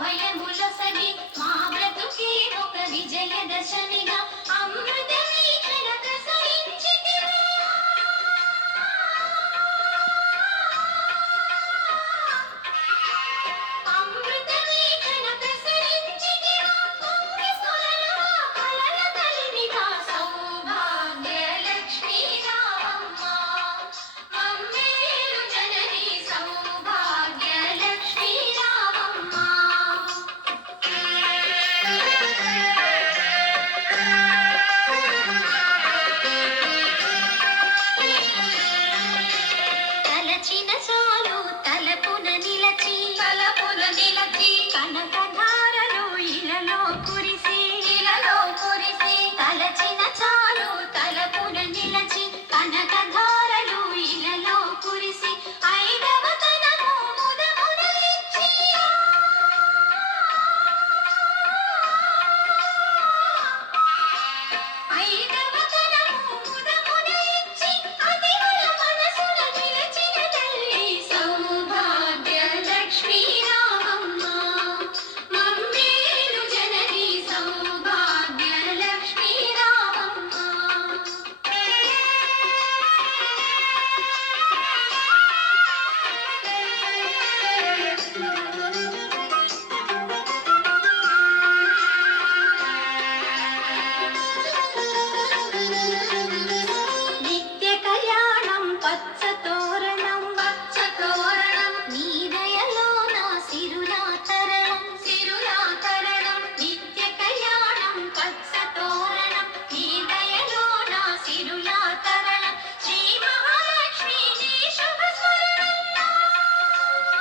భయములసని మా బ్రతుకే ఒక విజయదశనిగా Amen.